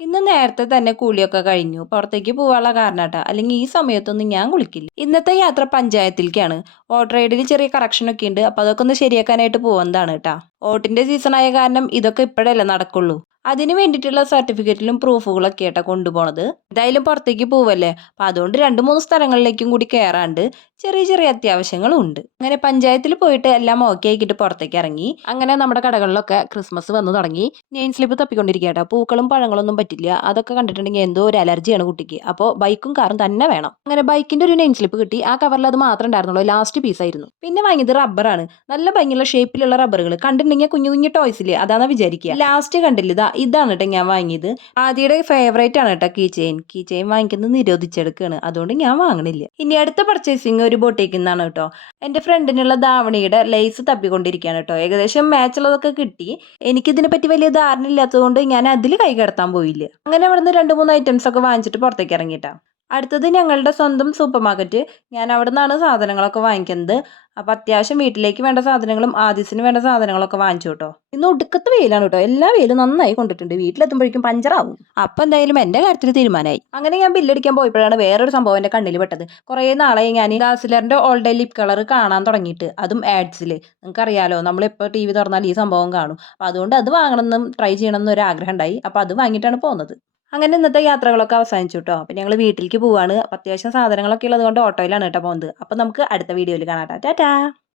ഇന്ന് നേരത്തെ തന്നെ കൂലിയൊക്കെ കഴിഞ്ഞു. പുറത്തേക്ക് പോകാനുള്ള കാരണട്ടാ അല്ലെങ്കിൽ ഈ സമയത്തൊന്നും ഞാൻ കുളിക്കില്ല. ഇന്നത്തെ യാത്ര പഞ്ചായത്തിലേക്കാണ്. വോട്ടർ റൈഡിൽ ചെറിയ കറക്ഷനൊക്കെ ഉണ്ട്. അപ്പോൾ അതൊക്കെ ഒന്ന് ശരിയാക്കാനായിട്ട് പോകുന്നതാണ് കേട്ടാ വോട്ടിന്റെ സീസൺ ആയ കാരണം ഇതൊക്കെ ഇപ്പോഴല്ലേ നടക്കുള്ളൂ. അതിന് വേണ്ടിയിട്ടുള്ള സർട്ടിഫിക്കറ്റിലും പ്രൂഫുകളൊക്കെ ആയിട്ടാ കൊണ്ടുപോണത്. എന്തായാലും പുറത്തേക്ക് പോവല്ലേ? അപ്പം അതുകൊണ്ട് രണ്ട് മൂന്ന് സ്ഥലങ്ങളിലേക്കും കൂടി കയറാണ്ട് ചെറിയ ചെറിയ അത്യാവശ്യങ്ങളും ഉണ്ട് അങ്ങനെ പഞ്ചായത്തിൽ പോയിട്ട് എല്ലാം ഓക്കെ ആക്കിയിട്ട് പുറത്തേക്ക് ഇറങ്ങി. അങ്ങനെ നമ്മുടെ കടകളിലൊക്കെ ക്രിസ്മസ് വന്നു തുടങ്ങി. നെയിൻ സ്ലിപ്പ് തപ്പിക്കൊണ്ടിരിക്കട്ടെ പൂക്കളും പഴങ്ങളും ഒന്നും പറ്റില്ല. അതൊക്കെ കണ്ടിട്ടുണ്ടെങ്കിൽ എന്തോ ഒരു അലർജിയാണ് കുട്ടിക്ക്. അപ്പോൾ ബൈക്കും കാറും തന്നെ വേണം. അങ്ങനെ ബൈക്കിന്റെ ഒരു നെയിൻ സ്ലിപ്പ് കിട്ടി. ആ കവറിൽ അത് മാത്രം ഉണ്ടായിരുന്നുള്ളൂ. ലാസ്റ്റ് പീസ് ആയിരുന്നു. പിന്നെ വാങ്ങിയത് റബ്ബറാണ് നല്ല ഭംഗിയുള്ള ഷേപ്പിലുള്ള റബ്ബറുകൾ കണ്ടിട്ടുണ്ടെങ്കിൽ കുഞ്ഞു കുഞ്ഞു ടോയ്സ് ഇല്ലേ? അതാണെന്ന് വിചാരിക്കുക. ലാസ്റ്റ് കണ്ടില്ല? ഇതാണ് കേട്ടോ ഞാൻ വാങ്ങിയത്. ആദ്യയുടെ ഫേവറേറ്റ് ആണ് കേട്ടോ കീ ചെയിൻ കീ ചെയിൻ വാങ്ങിക്കുന്നത് നിരോധിച്ചെടുക്കുകയാണ് അതുകൊണ്ട് ഞാൻ വാങ്ങണില്ല. ഇനി അടുത്ത പർച്ചേസിങ് ഒരു ബൊട്ടേക്കിൽ നിന്നാണ് കേട്ടോ എന്റെ ഫ്രണ്ടിനുള്ള ധാവണിയുടെ ലേസ് തപ്പിക്കൊണ്ടിരിക്കുകയാണ് കേട്ടോ ഏകദേശം മാച്ചുള്ളതൊക്കെ കിട്ടി. എനിക്കിതിനെ പറ്റി വലിയ ധാരണ ഇല്ലാത്തതുകൊണ്ട് ഞാൻ അതിൽ കൈ കടത്താൻ പോയില്ല. അങ്ങനെ അവിടുന്ന് രണ്ട് മൂന്ന് ഐറ്റംസ് ഒക്കെ വാങ്ങിച്ചിട്ട് പുറത്തേക്ക് ഇറങ്ങിയിട്ടാ അടുത്തത് ഞങ്ങളുടെ സ്വന്തം സൂപ്പർ മാർക്കറ്റ് ഞാൻ അവിടെ നിന്നാണ് സാധനങ്ങളൊക്കെ വാങ്ങിക്കുന്നത്. അപ്പോൾ അത്യാവശ്യം വീട്ടിലേക്ക് വേണ്ട സാധനങ്ങളും ആദിസിന് വേണ്ട സാധനങ്ങളൊക്കെ വാങ്ങിച്ചു കേട്ടോ. ഇന്ന് ഒടുക്കത്തെ വെയിലാണ് കേട്ടോ. എല്ലാ വെയിലും നന്നായി കൊണ്ടിട്ടുണ്ട്. വീട്ടിലെത്തുമ്പോഴേക്കും പഞ്ചറാവും. അപ്പം എന്തായാലും എന്റെ കാര്യത്തിൽ തീരുമാനമായി. അങ്ങനെ ഞാൻ ബില്ലടിക്കാൻ പോയപ്പോഴാണ് വേറൊരു സംഭവം എന്റെ കണ്ണിൽ പെട്ടത്. കുറേ നാളെ ഞാൻ ഗാസിലറിന്റെ ഓൾ ഡേ ലിപ് കളർ കാണാൻ തുടങ്ങിയിട്ട്. അതും ആഡ്സിൽ നിങ്ങൾക്കറിയാലോ നമ്മളിപ്പോൾ ടി വി തുറന്നാൽ ഈ സംഭവം കാണും. അപ്പോൾ അതുകൊണ്ട് അത് വാങ്ങണമെന്നും ട്രൈ ചെയ്യണമെന്നും ഒരു ആഗ്രഹം ഉണ്ടായി. അപ്പോൾ അത് വാങ്ങിയിട്ടാണ് പോകുന്നത്. അങ്ങനെ ഇന്നത്തെ യാത്രകളൊക്കെ അവസാനിച്ചു കേട്ടോ അപ്പം ഞങ്ങൾ വീട്ടിലേക്ക് പോവാണ്. അപ്പം അത്യാവശ്യം സാധനങ്ങളൊക്കെ ഉള്ളത് കൊണ്ട് ഓട്ടോയിലാണ് കേട്ടോ പോകുന്നത് അപ്പം നമുക്ക് അടുത്ത വീഡിയോയിൽ കാണാം ടാറ്റാ